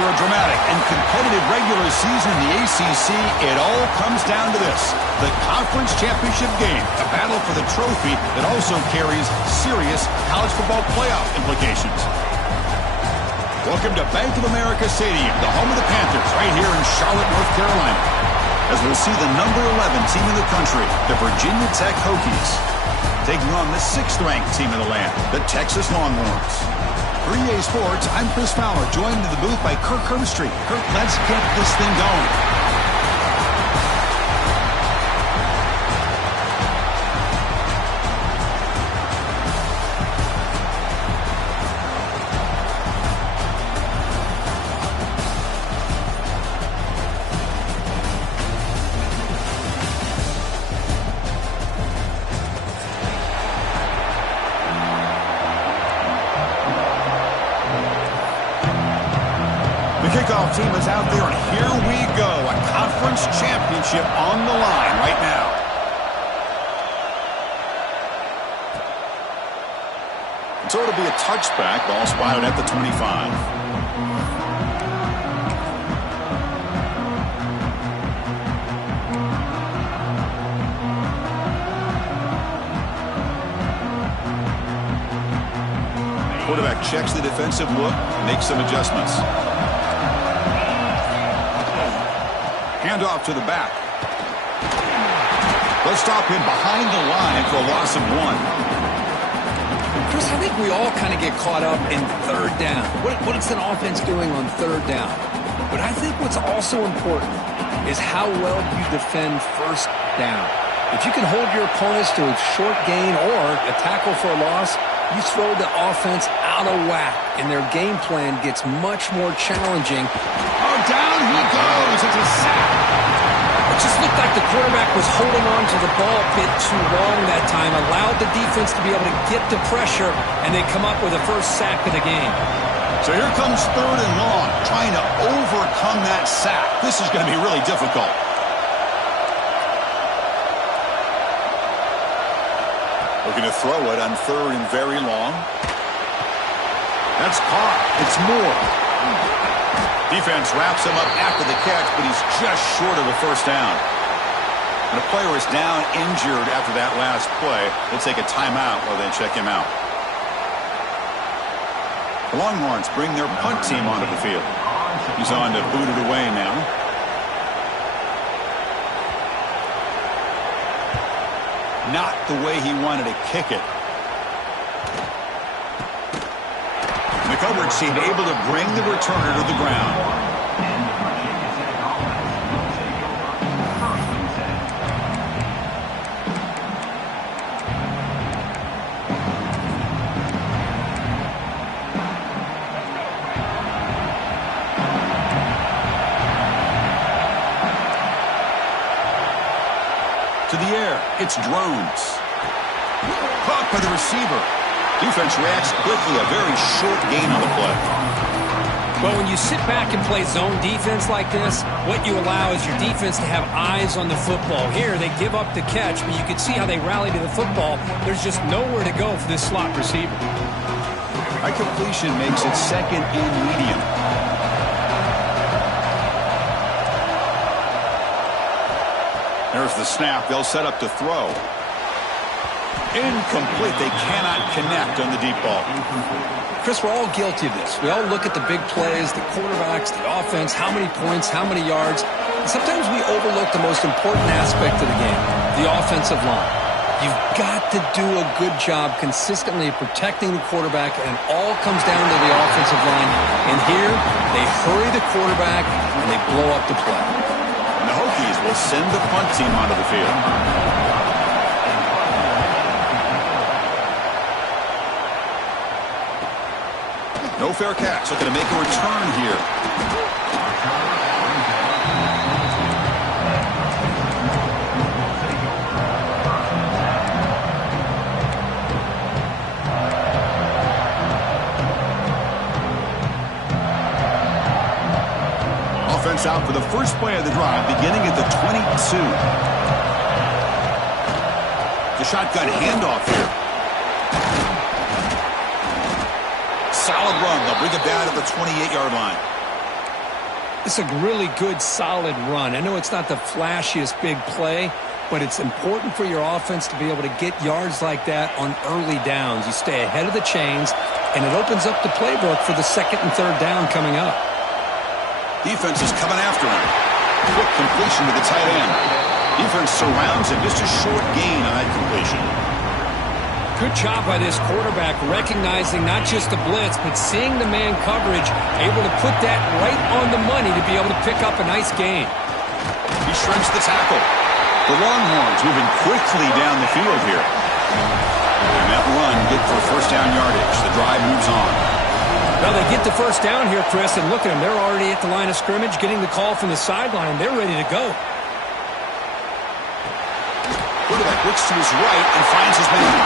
After a dramatic and competitive regular season in the ACC, it all comes down to this: the conference championship game, a battle for the trophy that also carries serious college football playoff implications. Welcome to Bank of America Stadium, the home of the Panthers, right here in Charlotte, North Carolina, as we'll see the number 11 team in the country, the Virginia Tech Hokies, taking on the 6th-ranked team in the land, the Texas Longhorns. For EA Sports, I'm Chris Fowler, joined in the booth by Kirk Herbstreit. Kirk, let's get this thing going. Kickoff team is out there, and here we go. A conference championship on the line right now. So it'll be a touchback. Ball spotted at the 25. Quarterback checks the defensive look, makes some adjustments. Handoff to the back. They'll stop him behind the line for a loss of 1. Chris, I think we all kind of get caught up in third down. What is an offense doing on third down? But I think what's also important is how well you defend first down. If you can hold your opponents to a short gain or a tackle for a loss, you throw the offense out of whack, and their game plan gets much more challenging. Oh, down he goes. It's a sack. It just looked like the quarterback was holding on to the ball a bit too long that time, allowed the defense to be able to get the pressure, and they come up with the first sack of the game. So here comes 3rd and long, trying to overcome that sack. This is going to be really difficult. Looking to throw it on 3rd and very long. That's caught. It's Moore. Defense wraps him up after the catch, but he's just short of a first down. And a player is down injured after that last play. They'll take a timeout while they check him out. The Longhorns bring their punt team onto the field. He's on to boot it away now. Not the way he wanted to kick it. The coverage team able to bring the returner to the ground. To the air, it's Drones. Caught by the receiver. Defense reacts quickly, a very short gain on the play. Well, when you sit back and play zone defense like this, what you allow is your defense to have eyes on the football. Here, they give up the catch, but you can see how they rally to the football. There's just nowhere to go for this slot receiver. High completion makes it 2nd and medium. There's the snap. They'll set up to throw. Incomplete. They cannot connect on the deep ball. Chris, we're all guilty of this. We all look at the big plays, the quarterbacks, the offense, how many points, how many yards. And sometimes we overlook the most important aspect of the game, the offensive line. You've got to do a good job consistently protecting the quarterback, and it all comes down to the offensive line. And here, they hurry the quarterback, and they blow up the play. And the Hokies will send the punt team onto the field. No fair catch. Looking to make a return here. Offense out for the first play of the drive, beginning at the 22. The shotgun handoff here. Solid run. They'll bring it down at the 28-yard line. It's a really good, solid run. I know it's not the flashiest big play, but it's important for your offense to be able to get yards like that on early downs. You stay ahead of the chains, and it opens up the playbook for the second and third down coming up. Defense is coming after him. Quick completion to the tight end. Defense surrounds him. Just a short gain on that completion. Good job by this quarterback recognizing not just the blitz, but seeing the man coverage, able to put that right on the money to be able to pick up a nice gain. He shrinks the tackle. The Longhorns moving quickly down the field here. And that run good for first down yardage. The drive moves on. Well, they get the first down here, Chris, and look at them. They're already at the line of scrimmage, getting the call from the sideline. They're ready to go. Quarterback looks to his right and finds his man.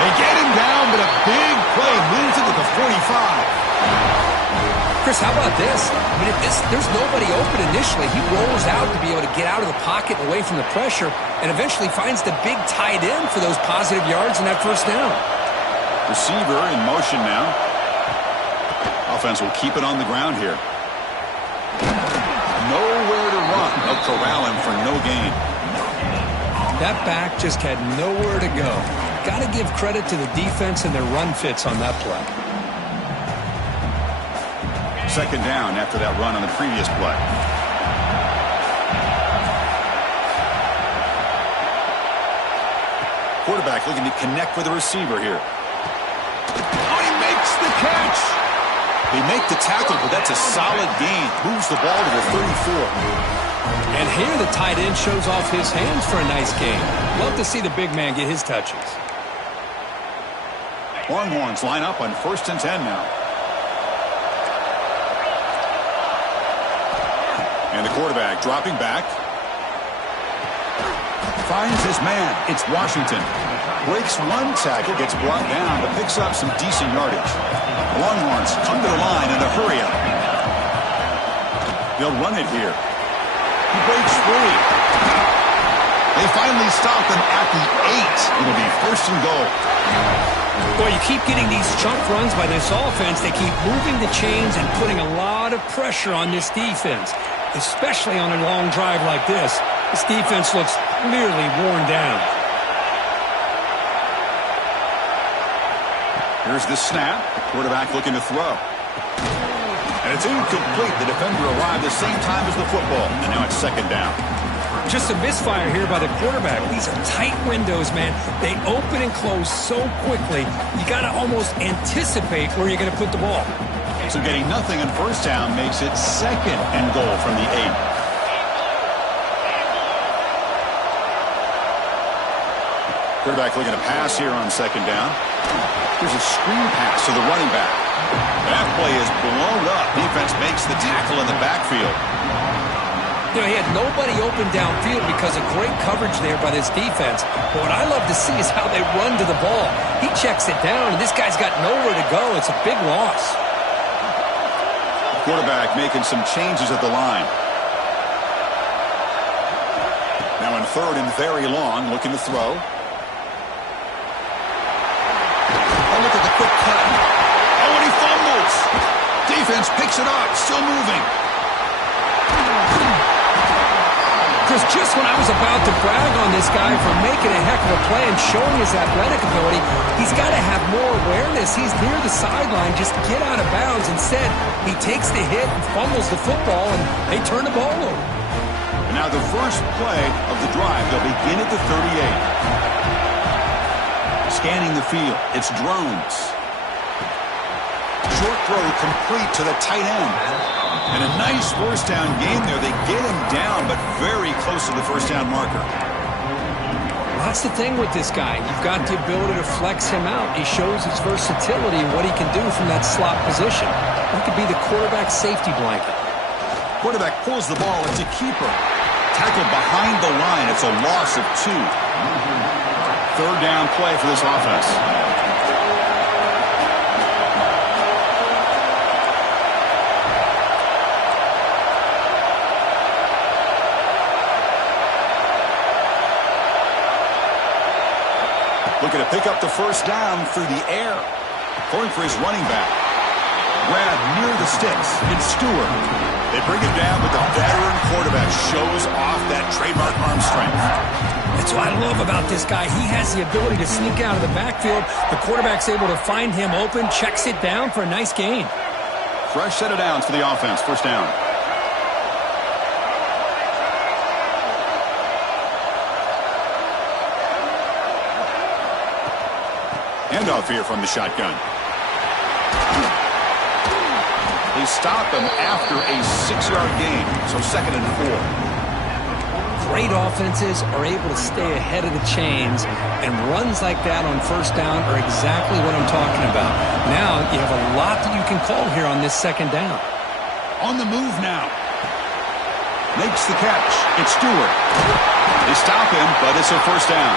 They get him down, but a big play moves it to the 45. Chris, how about this? I mean, there's nobody open initially. He rolls out to be able to get out of the pocket and away from the pressure and eventually finds the big tight end for those positive yards in that first down. Receiver in motion now. Offense will keep it on the ground here. Nowhere to run. They'll corral him for no gain. That back just had nowhere to go. Got to give credit to the defense and their run fits on that play. Second down after that run on the previous play. Quarterback looking to connect with the receiver here. Oh, he makes the catch. They make the tackle, but that's a solid gain. Moves the ball to the 34. And here the tight end shows off his hands for a nice gain. Love to see the big man get his touches. Longhorns line up on 1st and 10 now. And the quarterback dropping back. Finds his man. It's Washington. Breaks one tackle, gets brought down, but picks up some decent yardage. Longhorns under the line in a hurry up. They'll run it here. He breaks free. They finally stop him at the 8. It'll be 1st and goal. Boy, you keep getting these chunk runs by this offense. They keep moving the chains and putting a lot of pressure on this defense, especially on a long drive like this. This defense looks clearly worn down. Here's the snap. Quarterback looking to throw. And it's incomplete. The defender arrived the same time as the football. And now it's second down. Just a misfire here by the quarterback. These are tight windows, man. They open and close so quickly, you got to almost anticipate where you're going to put the ball. So getting nothing on first down makes it second and goal from the 8. Quarterback looking to pass here on second down. Here's a screen pass to the running back. That play is blown up. Defense makes the tackle in the backfield. You know, he had nobody open downfield because of great coverage there by this defense. But what I love to see is how they run to the ball. He checks it down, and this guy's got nowhere to go. It's a big loss. Quarterback making some changes at the line. Now in 3rd and very long, looking to throw. Oh, look at the quick cut. Oh, and he fumbles. Defense picks it up, still moving. Chris, just when I was about to brag on this guy for making a heck of a play and showing his athletic ability, he's got to have more awareness. He's near the sideline, just get out of bounds. Instead, he takes the hit and fumbles the football, and they turn the ball over. And now the first play of the drive. They'll begin at the 38. Scanning the field, it's drones. Short throw complete to the tight end. And a nice first down game there. They get him down, but very close to the first down marker. That's the thing with this guy. You've got the ability to flex him out. He shows his versatility and what he can do from that slot position. He could be the quarterback safety blanket. Quarterback pulls the ball. It's a keeper. Tackled behind the line. It's a loss of 2. Third down play for this offense. Looking to pick up the first down through the air. Going for his running back. Grab near the sticks. It's Stewart. They bring him down, but the veteran quarterback shows off that trademark arm strength. That's what I love about this guy. He has the ability to sneak out of the backfield. The quarterback's able to find him open, checks it down for a nice gain. Fresh set of downs for the offense. First down. Handoff here from the shotgun. They stop him after a 6-yard gain, so 2nd and 4. Great offenses are able to stay ahead of the chains, and runs like that on first down are exactly what I'm talking about. Now you have a lot that you can call here on this 2nd down. On the move now. Makes the catch. It's Stewart. They stop him, but it's a first down.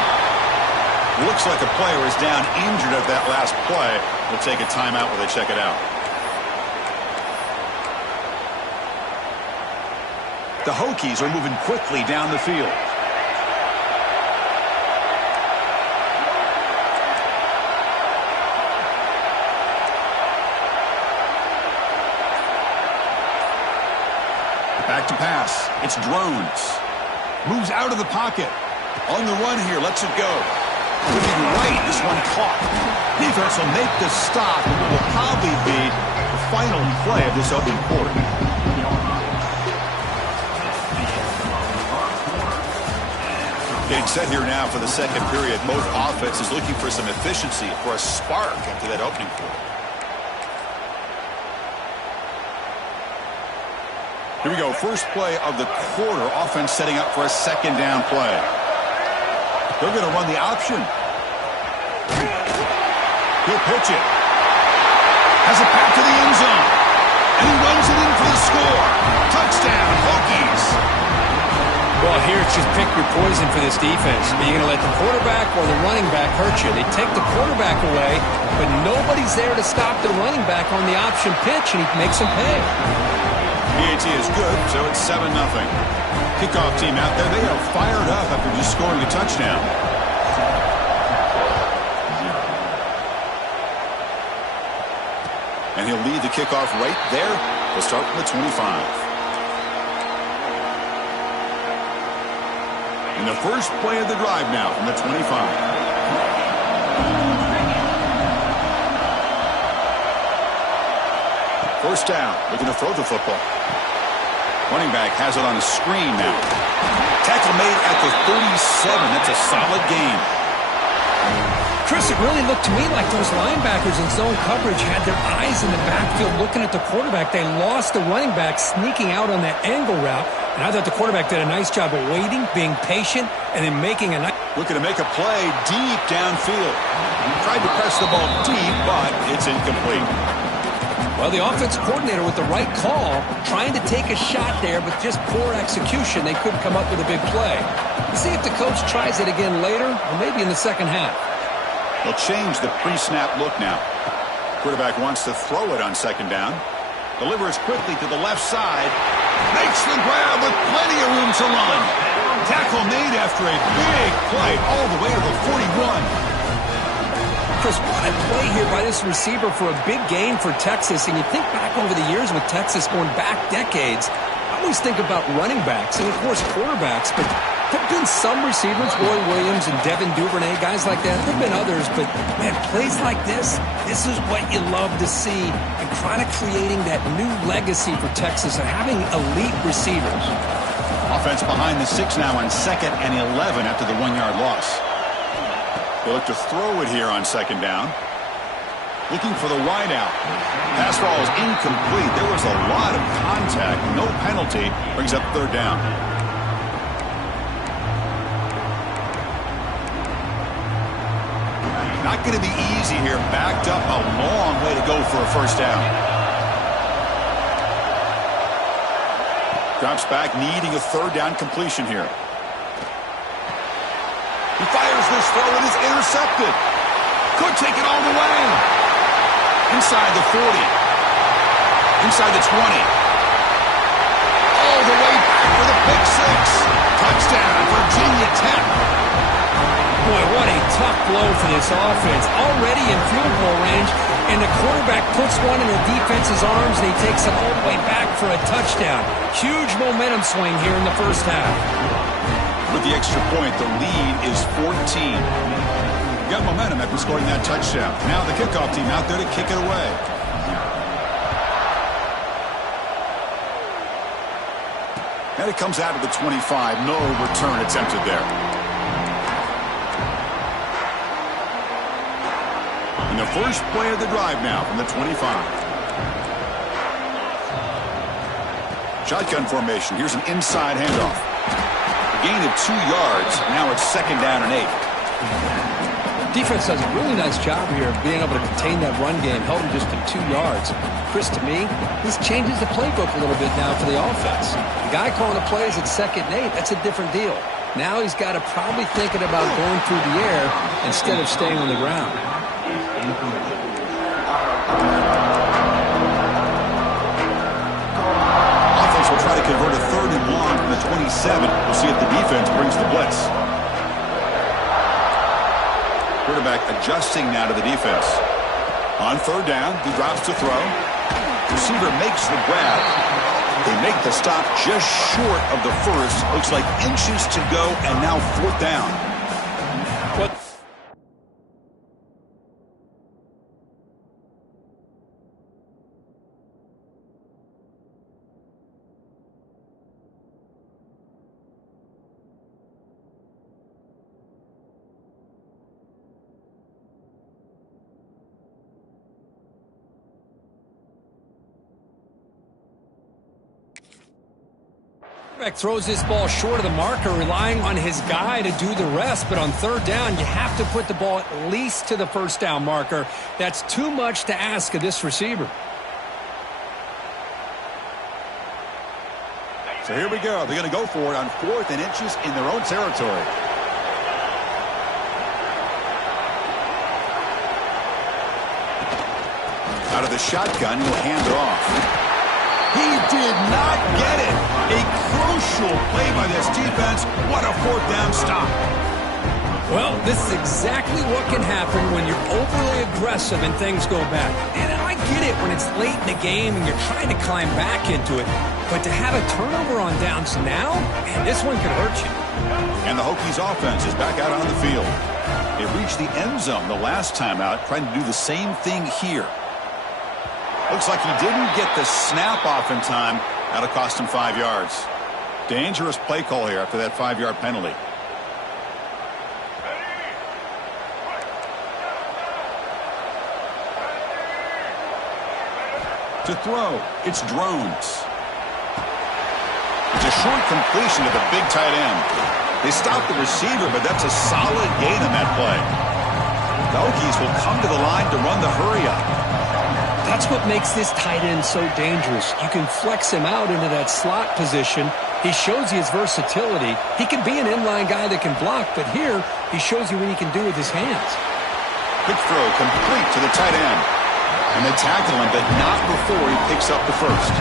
Looks like a player is down injured at that last play. We'll take a timeout while they check it out. The Hokies are moving quickly down the field. Back to pass. It's Drones. Moves out of the pocket. On the run here. Lets it go. Looking right. This one caught. Defense will make the stop, and it will probably be the final play of this opening quarter. Getting set here now for the second period. Both offenses looking for some efficiency, for a spark after that opening quarter. Here we go. First play of the quarter. Offense setting up for a 2nd down play. They're going to run the option. He'll pitch it. Has a pass to the end zone. And he runs it in for the score. Touchdown, Hokies. Well, here it's just pick your poison for this defense. Are you going to let the quarterback or the running back hurt you? They take the quarterback away, but nobody's there to stop the running back on the option pitch, and he makes them pay. PAT is good, so it's 7-0. Kickoff team out there. They are fired up after just scoring a touchdown. And he'll lead the kickoff right there. We'll start from the 25. And the first play of the drive now from the 25. First down. Looking to throw the football. Running back has it on a screen now. Tackle made at the 37. That's a solid gain. Chris, it really looked to me like those linebackers in zone coverage had their eyes in the backfield looking at the quarterback. They lost the running back sneaking out on that angle route. And I thought the quarterback did a nice job of waiting, being patient, and then making a nice... Looking to make a play deep downfield. Tried to press the ball deep, but it's incomplete. Well, the offense coordinator with the right call, trying to take a shot there, but just poor execution. They couldn't come up with a big play. Let's see if the coach tries it again later, or maybe in the second half. They'll change the pre-snap look now. Quarterback wants to throw it on 2nd down. Delivers quickly to the left side. Makes the grab with plenty of room to run. Tackle made after a big play all the way to the 41. Chris, what a play here by this receiver for a big gain for Texas. And you think back over the years with Texas going back decades, I always think about running backs and, of course, quarterbacks. But there have been some receivers, Roy Williams and Devin Duvernay, guys like that. There have been others, but, man, plays like this is what you love to see. And kind of creating that new legacy for Texas of having elite receivers. Offense behind the 6 now on 2nd and 11 after the 1-yard loss. They look to throw it here on 2nd down. Looking for the wide out. Pass ball is incomplete. There was a lot of contact. No penalty. Brings up 3rd down. Not going to be easy here. Backed up a long way to go for a first down. Drops back, needing a 3rd down completion here. He fires this throw and is intercepted. Could take it all the way. Inside the 40. Inside the 20. All the way back for the pick 6. Touchdown, Virginia Tech. Boy, what a tough blow for this offense. Already in field goal range, and the quarterback puts one in the defense's arms, and he takes it all the way back for a touchdown. Huge momentum swing here in the first half. With the extra point, the lead is 14. Got momentum after scoring that touchdown. Now the kickoff team out there to kick it away. And it comes out of the 25. No return attempted there. And the first play of the drive now from the 25. Shotgun formation. Here's an inside handoff. A gain of 2 yards. Now it's 2nd down and 8. Defense does a really nice job here of being able to contain that run game, held him just to 2 yards. Chris, to me, this changes the playbook a little bit now for the offense. The guy calling the plays at 2nd and 8, that's a different deal. Now he's got to probably thinking about going through the air instead of staying on the ground. Offense will try to convert a 3rd and long from the 27. We'll see if the defense brings the blitz. Quarterback adjusting now to the defense. On 3rd down, he drops to throw. Receiver makes the grab. They make the stop just short of the first. Looks like inches to go, and now 4th down. What? Throws this ball short of the marker, relying on his guy to do the rest. But on 3rd down, you have to put the ball at least to the 1st down marker. That's too much to ask of this receiver. So here we go. They're going to go for it on 4th and inches in their own territory. Out of the shotgun, he'll hand it off. He did not get it. A crucial play by this defense. What a 4th down stop. Well, this is exactly what can happen when you're overly aggressive and things go bad. And I get it when it's late in the game and you're trying to climb back into it. But to have a turnover on downs now, man, this one could hurt you. And the Hokies offense is back out on the field. They reached the end zone the last time out, trying to do the same thing here. Looks like he didn't get the snap off in time. That'll cost him 5 yards. Dangerous play call here after that 5-yard penalty. To throw, it's Drones. It's a short completion to the big tight end. They stopped the receiver, but that's a solid gain on that play. The Hokies will come to the line to run the hurry-up. That's what makes this tight end so dangerous. You can flex him out into that slot position. He shows you his versatility. He can be an inline guy that can block, but here he shows you what he can do with his hands. Quick throw complete to the tight end. And they tackle him, but not before he picks up the first.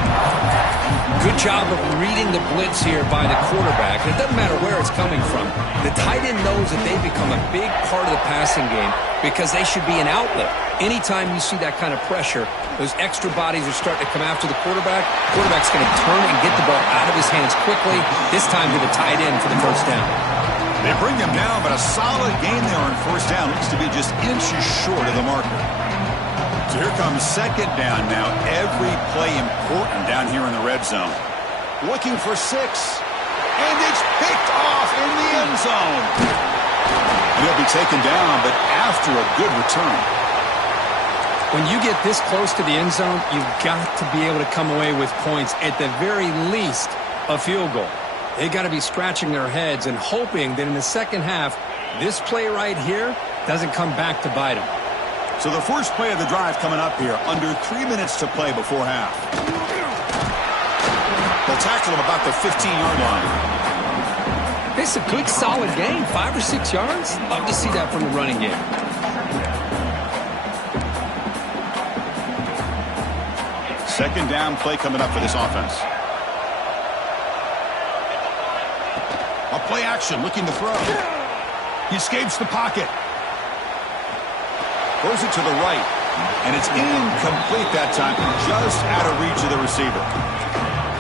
Good job of reading the blitz here by the quarterback. It doesn't matter where it's coming from. The tight end knows that they become a big part of the passing game because they should be an outlet. Anytime you see that kind of pressure, those extra bodies are starting to come after the quarterback. Quarterback's going to turn and get the ball out of his hands quickly, this time to the tight end for the 1st down. They bring him down, but a solid gain there on 1st down. Looks to be just inches short of the marker. So here comes 2nd down now. Every play important down here in the red zone. Looking for 6. And it's picked off in the end zone. And he'll be taken down, but after a good return. When you get this close to the end zone, you've got to be able to come away with points, at the very least, a field goal. They've got to be scratching their heads and hoping that in the second half, this play right here doesn't come back to bite them. So the first play of the drive coming up here, under 3 minutes to play before half. They'll tackle him about the 15-yard line. It's a good, solid game, 5 or 6 yards. Love to see that from the running game. Second down play coming up for this offense. A play action, looking to throw. He escapes the pocket. Throws it to the right. And it's incomplete that time, just out of reach of the receiver.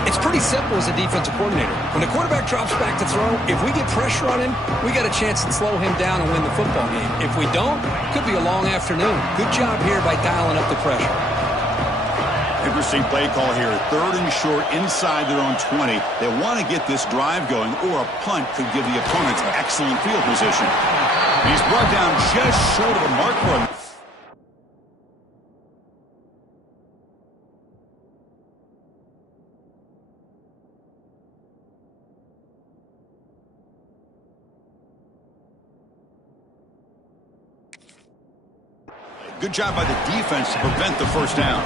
It's pretty simple as a defensive coordinator. When the quarterback drops back to throw, if we get pressure on him, we got a chance to slow him down and win the football game. If we don't, it could be a long afternoon. Good job here by dialing up the pressure. Interesting play call here. 3rd and short inside their own 20. They want to get this drive going, or a punt could give the opponents excellent field position. He's brought down just short of the mark for him. Good job by the defense to prevent the first down.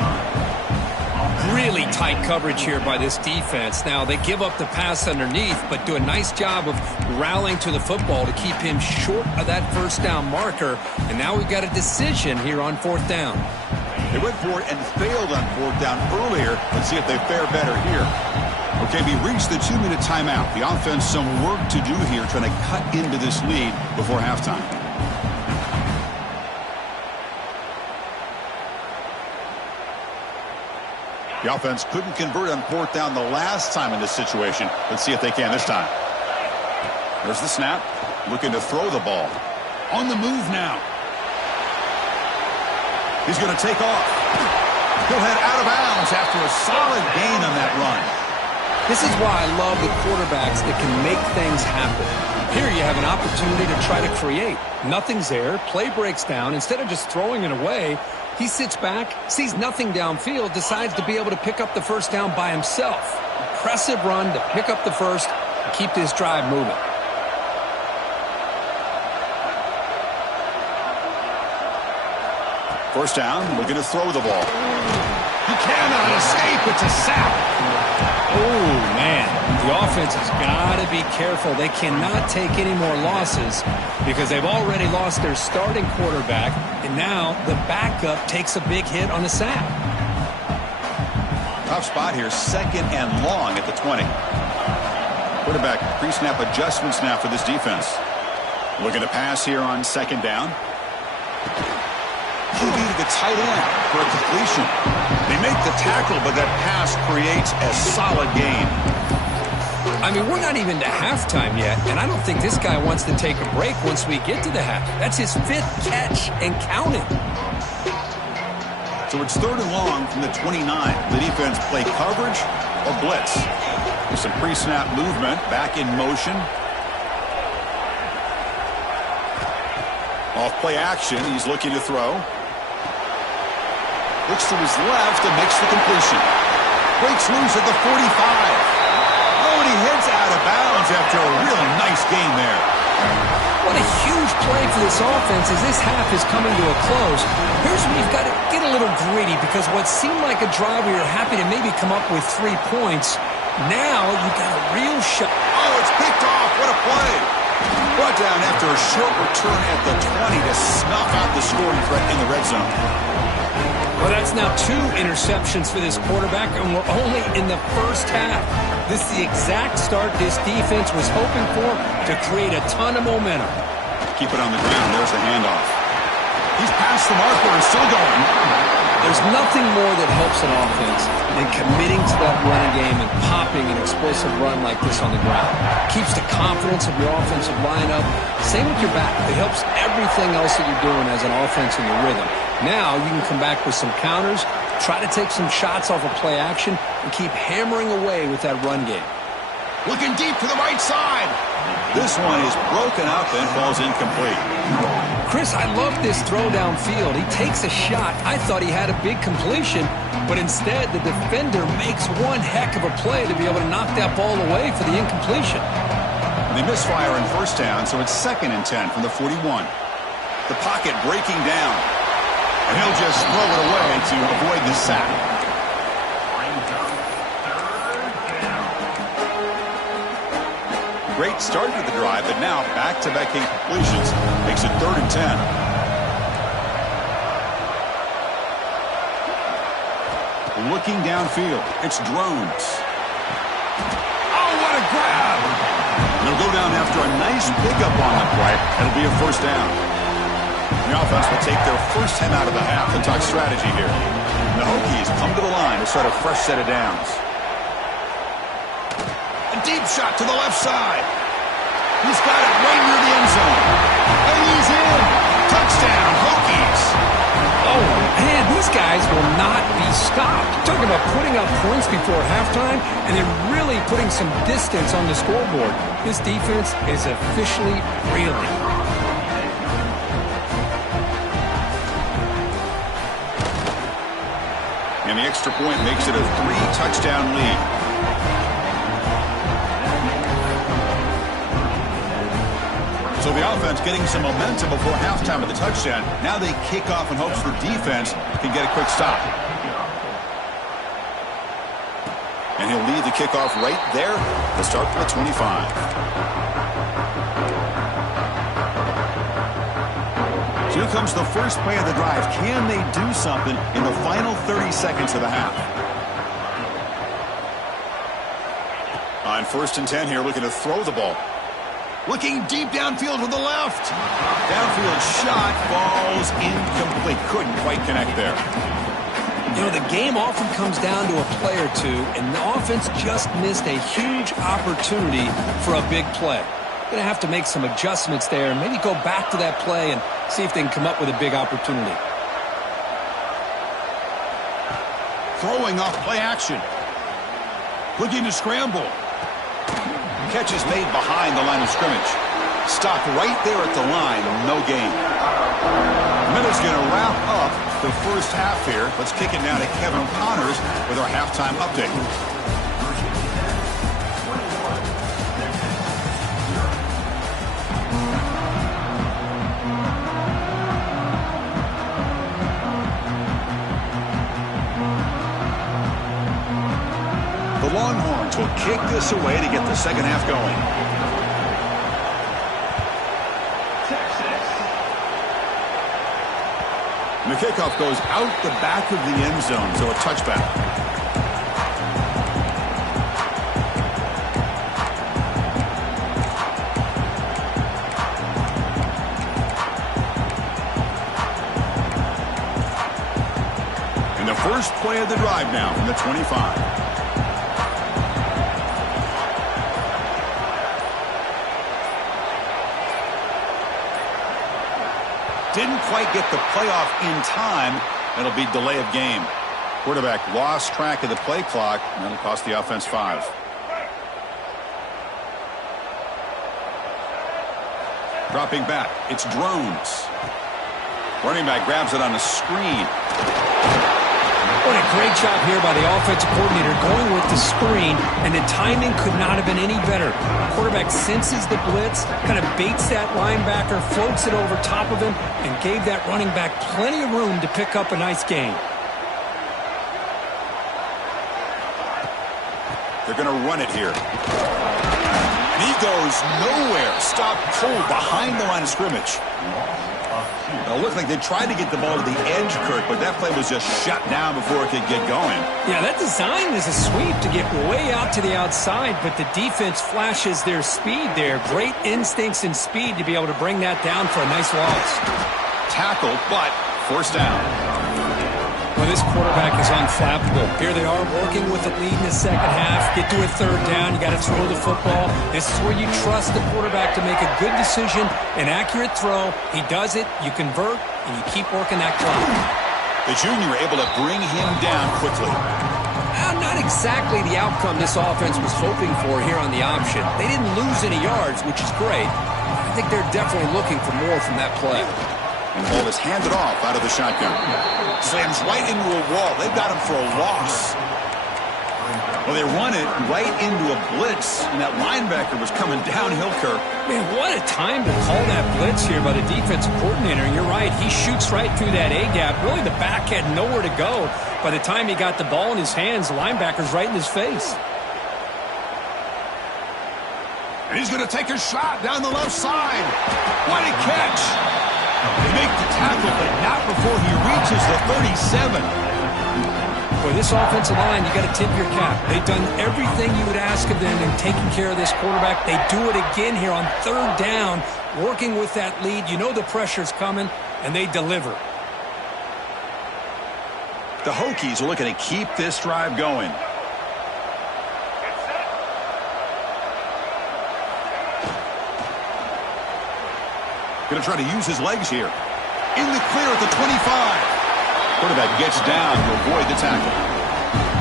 Really tight coverage here by this defense. Now, they give up the pass underneath, but do a nice job of rallying to the football to keep him short of that first down marker. And now we've got a decision here on 4th down. They went for it and failed on 4th down earlier. Let's see if they fare better here. Okay, we reached the 2-minute timeout. The offense some work to do here, trying to cut into this lead before halftime. The offense couldn't convert on 4th down the last time in this situation. Let's see if they can this time. There's the snap. Looking to throw the ball. On the move now. He's going to take off. He'll head out of bounds after a solid gain on that run. This is why I love the quarterbacks that can make things happen. Here you have an opportunity to try to create. Nothing's there. Play breaks down. Instead of just throwing it away, he sits back, sees nothing downfield, decides to be able to pick up the first down by himself. Impressive run to pick up the first and keep this drive moving. First down, looking to throw the ball. He cannot escape. It's a sack. Oh, man. The offense has got to be careful. They cannot take any more losses because they've already lost their starting quarterback, and now the backup takes a big hit on the sack. Tough spot here, 2nd and long at the 20. Quarterback pre-snap adjustments now for this defense. Looking to pass here on 2nd down. QB to the tight end for a completion. They make the tackle, but that pass creates a solid gain. I mean, we're not even to halftime yet, and I don't think this guy wants to take a break once we get to the half. That's his 5th catch and counting. So it's 3rd and long from the 29. The defense play coverage or blitz. With some pre-snap movement, back in motion. Off play action, he's looking to throw. Looks to his left and makes the completion. Breaks loose at the 45. Oh, and he heads out of bounds after a really nice gain there. What a huge play for this offense as this half is coming to a close. Here's where you've got to get a little greedy because what seemed like a drive where you're happy to maybe come up with 3 points, now you've got a real shot. Oh, it's picked off. What a play. Brought down after a short return at the 20 to snuff out the scoring threat in the red zone. Well, that's now 2 interceptions for this quarterback, and we're only in the first half. This is the exact start this defense was hoping for to create a ton of momentum. Keep it on the ground. There's the handoff. He's past the marker and still going. There's nothing more that helps an offense than committing to that running game and popping an explosive run like this on the ground. Keeps the confidence of your offensive lineup. Same with your back. It helps everything else that you're doing as an offense in your rhythm. Now you can come back with some counters, try to take some shots off of play action, and keep hammering away with that run game. Looking deep to the right side. This one is broken up and falls incomplete. Chris, I love this throw downfield. He takes a shot. I thought he had a big completion, but instead the defender makes one heck of a play to be able to knock that ball away for the incompletion. They misfire in first down, so it's 2nd and 10 from the 41. The pocket breaking down. And he'll just throw it away to avoid the sack. Great start to the drive, but now back-to-back incompletions makes it 3rd and 10. Looking downfield, it's Drones. Oh, what a grab! It'll go down after a nice pickup on the play. It'll be a first down. The offense will take their first 10 out of the half. They'll talk strategy here. The Hokies come to the line to start a fresh set of downs. A deep shot to the left side. He's got it right near the end zone. And he's in. Touchdown, Hokies. Oh, man, these guys will not be stopped. Talking about putting up points before halftime and then really putting some distance on the scoreboard. This defense is officially reeling. And the extra point makes it a 3-touchdown lead. So the offense getting some momentum before halftime of the touchdown. Now they kick off in hopes for defense can get a quick stop. And he'll lead the kickoff right there. The start for the 25. So here comes the first play of the drive. Can they do something in the final 30 seconds of the half? On 1st and 10 here, looking to throw the ball. Looking deep downfield to the left. Downfield shot falls incomplete. Couldn't quite connect there. You know, the game often comes down to a play or two, and the offense just missed a huge opportunity for a big play. Going to have to make some adjustments there and maybe go back to that play and see if they can come up with a big opportunity. Throwing off play action. Looking to scramble. Catch is made behind the line of scrimmage. Stopped right there at the line. No gain. Minutes going to wrap up the first half here. Let's kick it now to Kevin Connors with our halftime update. The Longhorns will kick this away to get the second half going. And the kickoff goes out the back of the end zone, so a touchback. And the first play of the drive now from the 25. Didn't quite get the playoff in time. It'll be delay of game. Quarterback lost track of the play clock, and that'll cost the offense 5. Dropping back, it's Drones. Running back grabs it on a screen. What a great job here by the offensive coordinator going with the screen, and the timing could not have been any better. Quarterback senses the blitz, kind of baits that linebacker, floats it over top of him, and gave that running back plenty of room to pick up a nice gain. They're going to run it here. And he goes nowhere. Stop cold behind the line of scrimmage. It looked like they tried to get the ball to the edge, Kirk, but that play was just shut down before it could get going. Yeah, that design is a sweep to get way out to the outside, but the defense flashes their speed there. Great instincts and speed to be able to bring that down for a nice loss. Tackle, but forced down. Well, this quarterback is unflappable. Here they are working with the lead in the second half. Get to a third down. You got to throw the football. This is where you trust the quarterback to make a good decision, an accurate throw. He does it, you convert, and you keep working that clock. The junior able to bring him down quickly. Not exactly the outcome this offense was hoping for here on the option. They didn't lose any yards, which is great. I think they're definitely looking for more from that play. And the ball is handed off out of the shotgun. Slams right into a wall. They've got him for a loss. Well, they run it right into a blitz, and that linebacker was coming downhill, Kirk. Man, what a time to call that blitz here by the defensive coordinator. And you're right, he shoots right through that A-gap. Really, the back had nowhere to go. By the time he got the ball in his hands, the linebacker's right in his face. And he's going to take a shot down the left side. What a catch. They make the tackle, but not before he reaches the 37. Well, this offensive line, you got to tip your cap. They've done everything you would ask of them in taking care of this quarterback. They do it again here on third down, working with that lead. You know the pressure's coming, and they deliver. The Hokies are looking to keep this drive going. Going to try to use his legs here. In the clear at the 25. Quarterback gets down to avoid the tackle.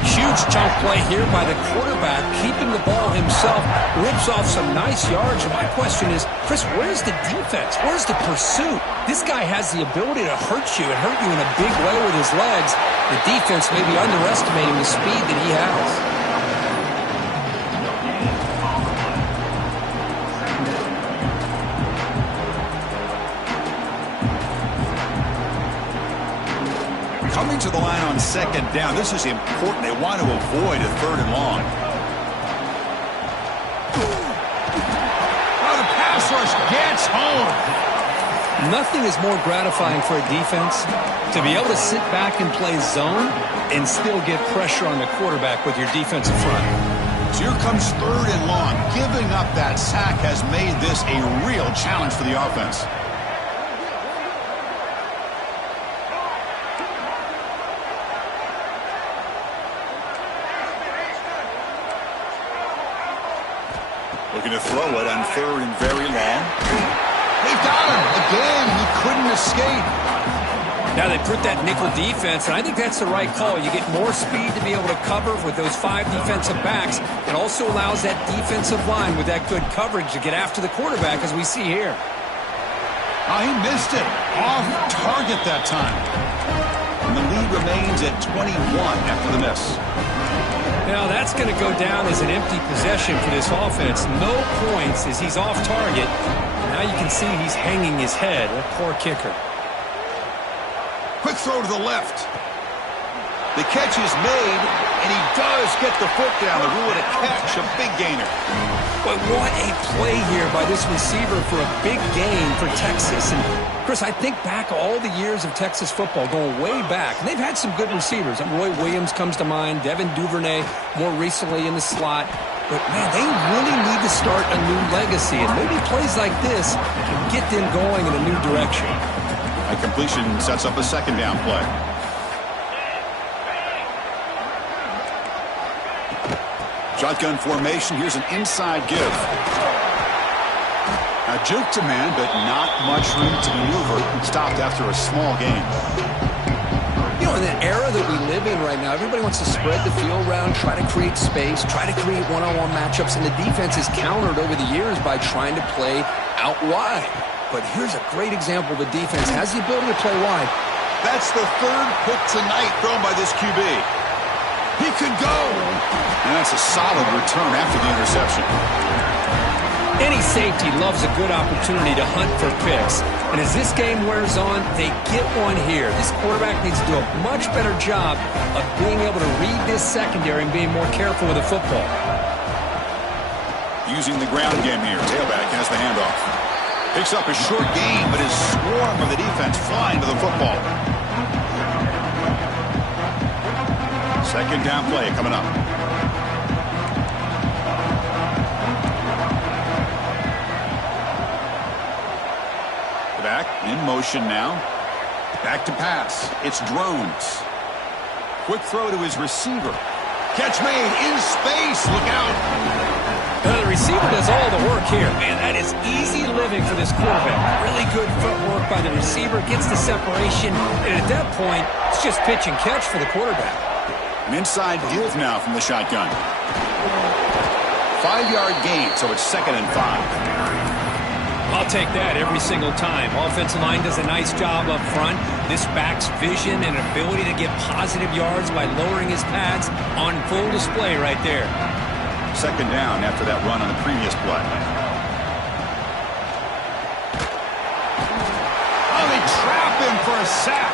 Huge chunk play here by the quarterback, keeping the ball himself, rips off some nice yards. And my question is, Chris, where's the defense? Where's the pursuit? This guy has the ability to hurt you and hurt you in a big way with his legs. The defense may be underestimating the speed that he has. Coming to the line on second down. This is important. They want to avoid a third and long. Oh, the pass rush gets home. Nothing is more gratifying for a defense to be able to sit back and play zone and still get pressure on the quarterback with your defensive front. So here comes third and long. Giving up that sack has made this a real challenge for the offense. Looking to throw it on third and very long. They've got him. Again, he couldn't escape. Now they put that nickel defense, and I think that's the right call. You get more speed to be able to cover with those 5 defensive backs. It also allows that defensive line with that good coverage to get after the quarterback, as we see here. Oh, he missed it. Off target that time. And the lead remains at 21 after the miss. Now that's going to go down as an empty possession for this offense. No points as he's off target. Now you can see he's hanging his head. A poor kicker. Quick throw to the left. The catch is made, and he does get the foot down to rule it a catch, a big gainer. But what a play here by this receiver for a big gain for Texas. And Chris, I think back all the years of Texas football, going way back, and they've had some good receivers. Roy Williams comes to mind, Devin Duvernay more recently in the slot. But, man, they really need to start a new legacy, and maybe plays like this can get them going in a new direction. A completion sets up a second down play. Shotgun formation. Here's an inside give. A juke to man, but not much room to maneuver. Stopped after a small gain. You know, in the era that we live in right now, everybody wants to spread the field around, try to create space, try to create one-on-one matchups, and the defense is countered over the years by trying to play out wide. But here's a great example. The defense has the ability to play wide. That's the third pick tonight thrown by this QB. He could go. And that's a solid return after the interception. Any safety loves a good opportunity to hunt for picks. And as this game wears on, they get one here. This quarterback needs to do a much better job of being able to read this secondary and being more careful with the football. Using the ground game here. Tailback has the handoff. Picks up a short gain, but his swarm of the defense flying to the football. Second down play coming up. Back in motion now. Back to pass. It's Drones. Quick throw to his receiver. Catch made in space. Look out. The receiver does all the work here. Man, that is easy living for this quarterback. Really good footwork by the receiver. Gets the separation. And at that point, it's just pitch and catch for the quarterback. An inside give now from the shotgun. 5-yard gain, so it's 2nd and 5. I'll take that every single time. Offensive line does a nice job up front. This back's vision and ability to get positive yards by lowering his pads on full display right there. Second down after that run on the previous play. Oh, they trap him for a sack.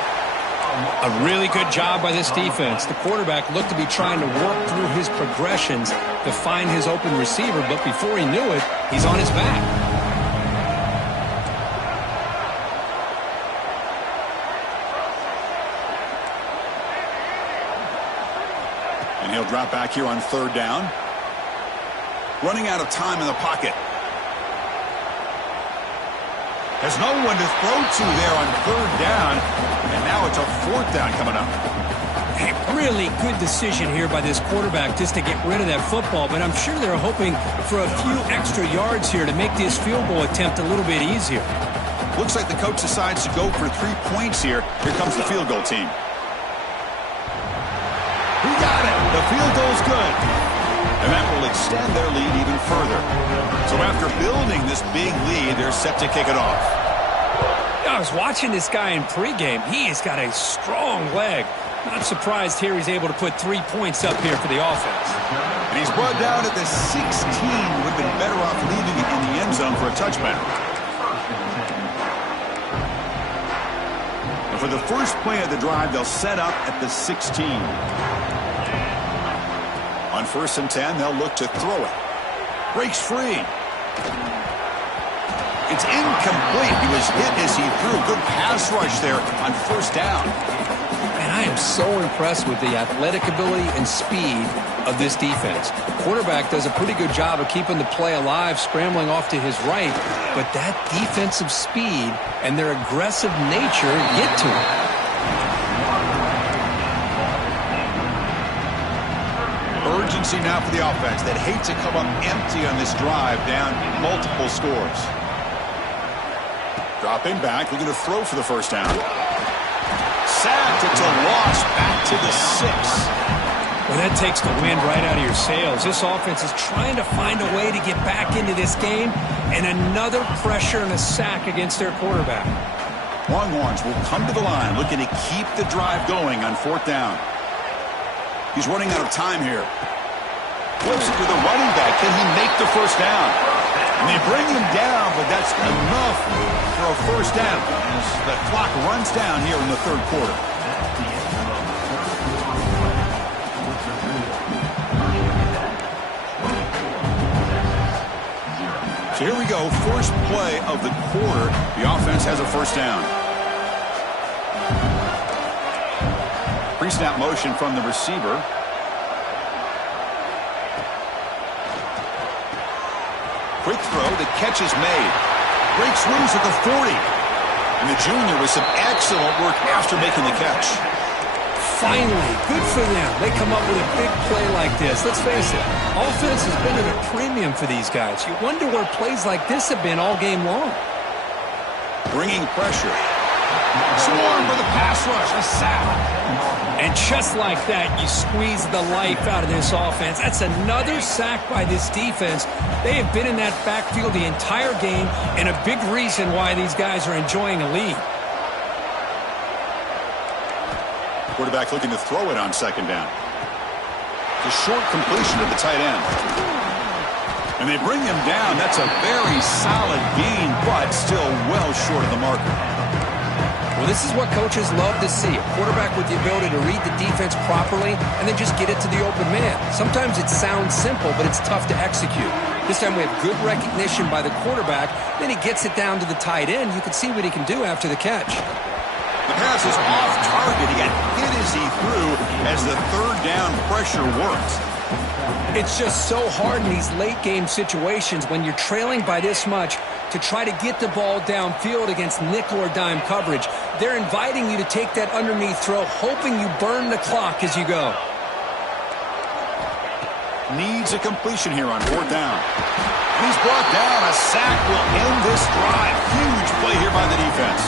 A really good job by this defense. The quarterback looked to be trying to work through his progressions to find his open receiver, but before he knew it, he's on his back. And he'll drop back here on third down. Running out of time in the pocket. Has no one to throw to there on third down. And now it's a fourth down coming up. A really good decision here by this quarterback just to get rid of that football, but I'm sure they're hoping for a few extra yards here to make this field goal attempt a little bit easier. Looks like the coach decides to go for 3 points here. Here comes the field goal team. He got it. The field goal's good. And that will extend their lead even further. So after building this big lead, they're set to kick it off. I was watching this guy in pregame. He has got a strong leg. Not surprised here he's able to put 3 points up here for the offense. And he's brought down at the 16. Would have been better off leaving it in the end zone for a touchback. And for the first play of the drive, they'll set up at the 16. On 1st and 10, they'll look to throw it. Breaks free. It's incomplete. He was hit as he threw. Good pass rush there on 1st down. And I am so impressed with the athletic ability and speed of this defense. Quarterback does a pretty good job of keeping the play alive, scrambling off to his right, but that defensive speed and their aggressive nature get to him. Urgency now for the offense that hate to come up empty on this drive, down multiple scores. Dropping back, looking to throw for the 1st down. Sacked, it's a loss, back to the 6. Well, that takes the wind right out of your sails. This offense is trying to find a way to get back into this game, and another pressure and a sack against their quarterback. Longhorns will come to the line, looking to keep the drive going on 4th down. He's running out of time here. Flips it to the running back. Can he make the 1st down? And they bring him down, but that's enough for a 1st down as the clock runs down here in the 3rd quarter. So here we go. First play of the quarter. The offense has a 1st down. Pre-snap motion from the receiver. Quick throw. The catch is made. Great swings at the 40. And the junior with some excellent work after making the catch. Finally, good for them. They come up with a big play like this. Let's face it, offense has been at a premium for these guys. You wonder where plays like this have been all game long. Bringing pressure. Swarm for the pass rush. A sack. And just like that, you squeeze the life out of this offense. That's another sack by this defense. They have been in that backfield the entire game, and a big reason why these guys are enjoying a lead. Quarterback looking to throw it on 2nd down. The short completion to the tight end. And they bring him down. That's a very solid gain, but still well short of the marker. Well, this is what coaches love to see. A quarterback with the ability to read the defense properly and then just get it to the open man. Sometimes it sounds simple, but it's tough to execute. This time we have good recognition by the quarterback. Then he gets it down to the tight end. You can see what he can do after the catch. The pass is off target. He got hit as he threw as the 3rd down pressure worked. It's just so hard in these late game situations when you're trailing by this much to try to get the ball downfield against nickel or dime coverage. They're inviting you to take that underneath throw, hoping you burn the clock as you go. Needs a completion here on 4th down. He's brought down. A sack will end this drive. Huge play here by the defense.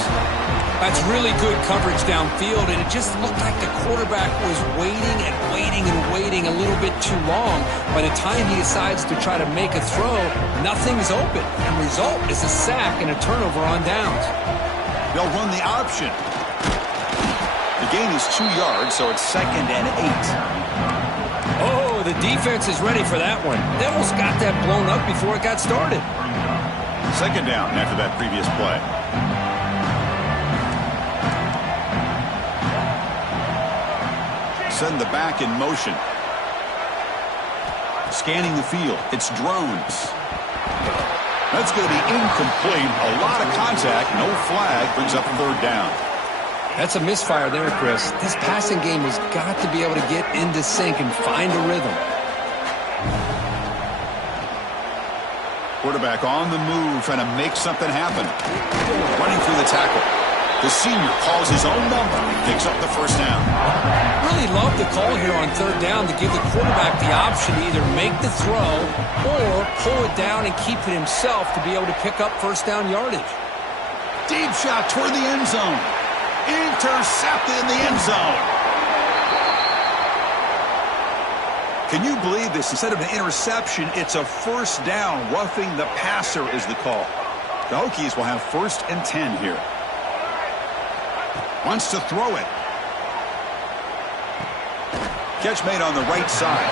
That's really good coverage downfield, and it just looked like the quarterback was waiting and waiting and waiting a little bit too long. By the time he decides to try to make a throw, nothing's open. And the result is a sack and a turnover on downs. They'll run the option. The gain is 2 yards, so it's 2nd and 8. Oh, the defense is ready for that one. They almost got that blown up before it got started. 2nd down after that previous play. Send the back in motion. Scanning the field. It's drones. That's going to be incomplete. A lot of contact. No flag. Brings up 3rd down. That's a misfire there, Chris. This passing game has got to be able to get into sync and find a rhythm. Quarterback on the move, trying to make something happen. Running through the tackle. The senior calls his own number and picks up the first down. Really love the call here on third down to give the quarterback the option to either make the throw or pull it down and keep it himself to be able to pick up first down yardage. Deep shot toward the end zone. Intercepted in the end zone. Can you believe this? Instead of an interception, it's a first down. Roughing the passer is the call. The Hokies will have 1st and 10 here. Wants to throw it. Catch made on the right side.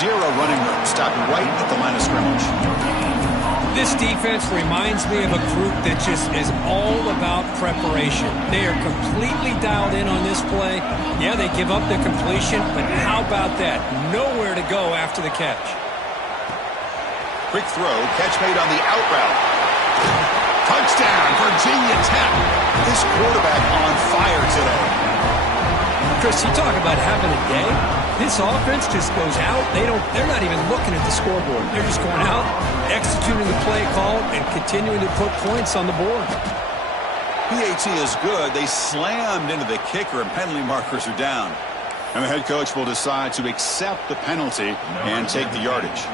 0 running room. Stopped right at the line of scrimmage. This defense reminds me of a group that just is all about preparation. They are completely dialed in on this play. Yeah, they give up the completion, but how about that? Nowhere to go after the catch. Quick throw. Catch made on the out route. Touchdown, Virginia Tech. This quarterback on fire today. Chris, you talk about having a day. This offense just goes out. They're not even looking at the scoreboard. They're just going out, executing the play call, and continuing to put points on the board. PAT is good. They slammed into the kicker, and penalty markers are down. And the head coach will decide to accept the penalty and take the yardage.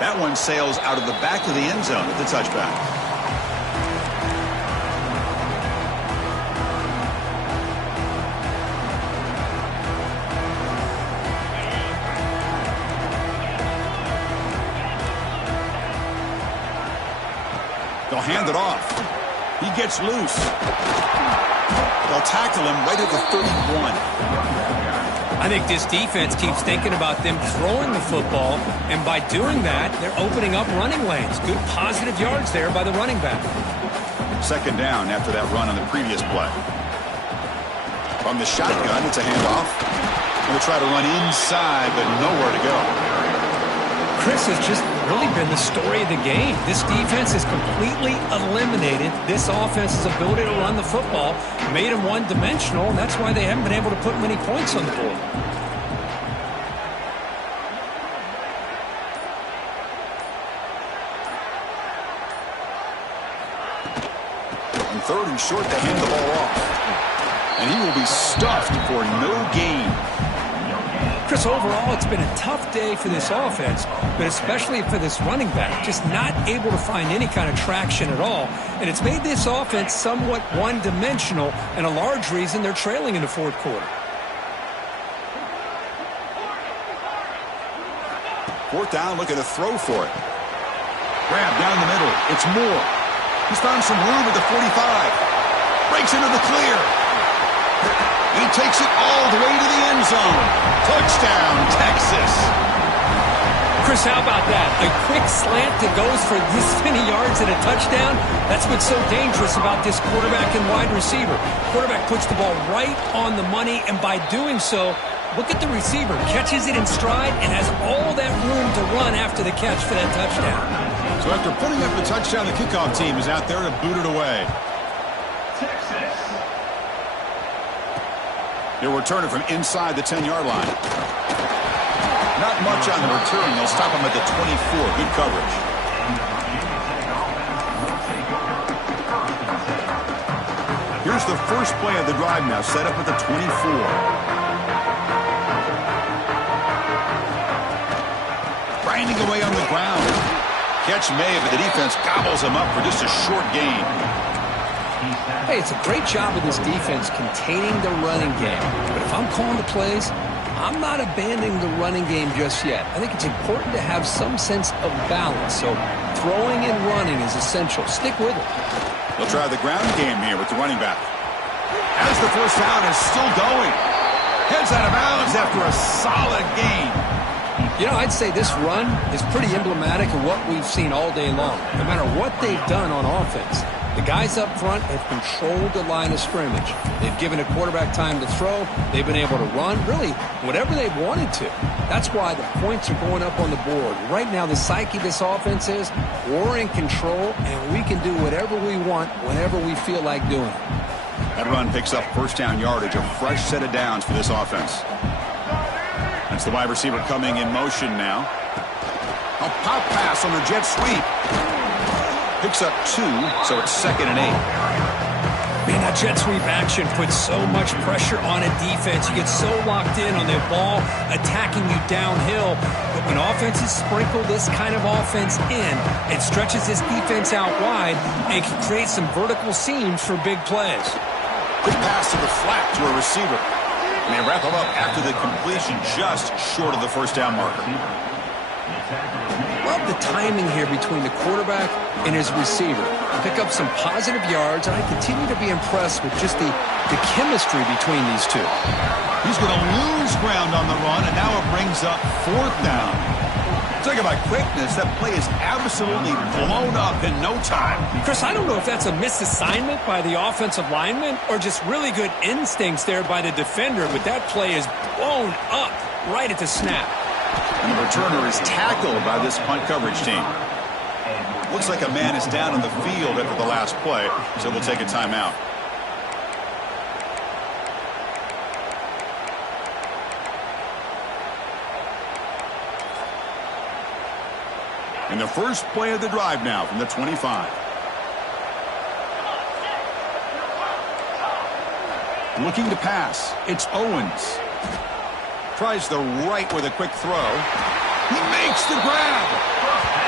That one sails out of the back of the end zone at the touchback. They'll hand it off. He gets loose. They'll tackle him right at the 31. I think this defense keeps thinking about them throwing the football, and by doing that, they're opening up running lanes. Good positive yards there by the running back. 2nd down after that run on the previous play. From the shotgun, it's a handoff. Going to try to run inside, but nowhere to go. Chris has just really been the story of the game. This defense has completely eliminated this offense's ability to run the football, made them one-dimensional, and that's why they haven't been able to put many points on the board. On 3rd and short, they hand the ball off. And he will be stuffed for no gain. Chris, overall, it's been a tough day for this offense, but especially for this running back, just not able to find any kind of traction at all. And it's made this offense somewhat one-dimensional, and a large reason they're trailing in the 4th quarter. 4th down, looking to throw for it. Grab down the middle. It's Moore. He's found some room at the 45. Breaks into the clear. He takes it all the way to the end zone. Touchdown, Texas. Chris, how about that? A quick slant that goes for this many yards and a touchdown. That's what's so dangerous about this quarterback and wide receiver. Quarterback puts the ball right on the money, and by doing so, look at the receiver. Catches it in stride and has all that room to run after the catch for that touchdown. So after putting up the touchdown, the kickoff team is out there to boot it away. He'll return it from inside the 10-yard line. Not much on the return. They'll stop him at the 24. Good coverage. Here's the first play of the drive now, set up at the 24. Grinding away on the ground. Catch made, but the defense gobbles him up for just a short gain. Hey, it's a great job of this defense containing the running game. But if I'm calling the plays, I'm not abandoning the running game just yet. I think it's important to have some sense of balance. So throwing and running is essential. Stick with it. They'll try the ground game here with the running back. As the first down is still going. Heads out of bounds after a solid gain. You know, I'd say this run is pretty emblematic of what we've seen all day long. No matter what they've done on offense, The guys up front have controlled the line of scrimmage. They've given a quarterback time to throw. They've been able to run, really, whatever they wanted to. That's why the points are going up on the board. Right now, the psyche of this offense is we're in control, and we can do whatever we want whenever we feel like doing it. That run picks up first down yardage, a fresh set of downs for this offense. That's the wide receiver coming in motion now. A pop pass on the jet sweep. Picks up 2, so it's 2nd and 8. Man, that jet sweep action puts so much pressure on a defense. You get so locked in on the ball attacking you downhill. But when offenses sprinkle this kind of offense in, it stretches this defense out wide and can create some vertical seams for big plays. Quick pass to the flat to a receiver. And they wrap him up after the completion just short of the first down marker. Love the timing here between the quarterback and his receiver. Pick up some positive yards, and I continue to be impressed with just the chemistry between these two. He's going to lose ground on the run, and now it brings up 4th down. Talk about quickness. That play is absolutely blown up in no time. Chris, I don't know if that's a misassignment by the offensive lineman or just really good instincts there by the defender, but that play is blown up right at the snap. And the returner is tackled by this punt coverage team. Looks like a man is down on the field after the last play, so they'll take a timeout. And the first play of the drive now from the 25. Looking to pass. It's Owens. Tries the right with a quick throw. He makes the grab.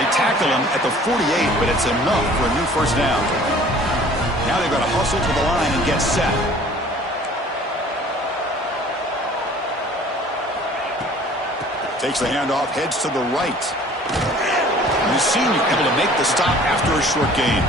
They tackle him at the 48, but it's enough for a new first down. Now they've got to hustle to the line and get set. Takes the handoff, heads to the right. The senior able to make the stop after a short gain.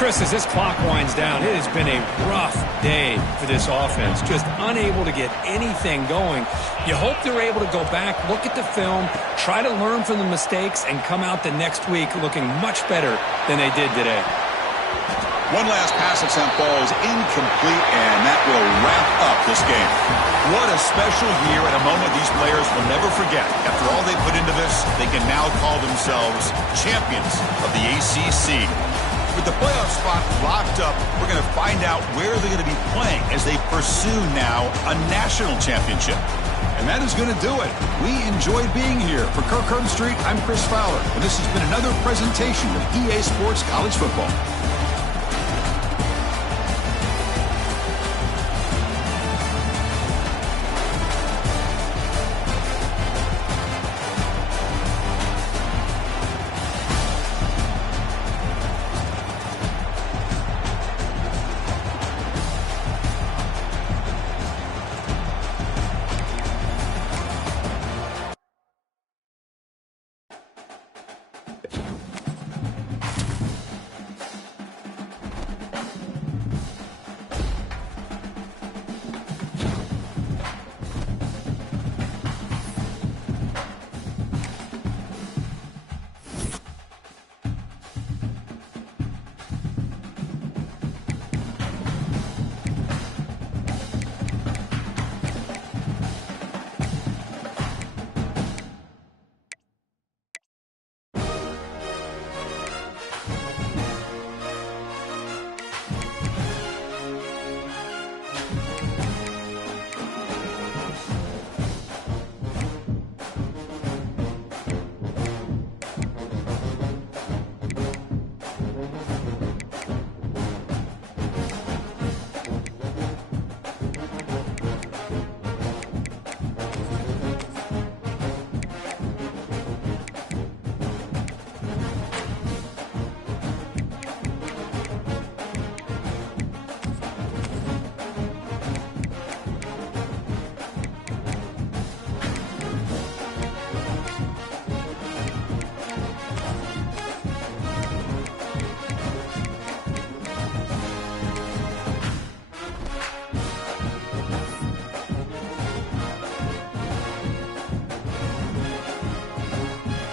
Chris, as this clock winds down, it has been a rough day for this offense. Just unable to get anything going. You hope they're able to go back, look at the film, try to learn from the mistakes, and come out the next week looking much better than they did today. One last pass at St. Paul is incomplete, and that will wrap up this game. What a special year and a moment these players will never forget. After all they put into this, they can now call themselves champions of the ACC. With the playoff spot locked up, we're going to find out where they're going to be playing as they pursue now a national championship. And that is going to do it. We enjoyed being here. For Kirk Herbstreit, I'm Chris Fowler, and this has been another presentation of EA Sports College Football.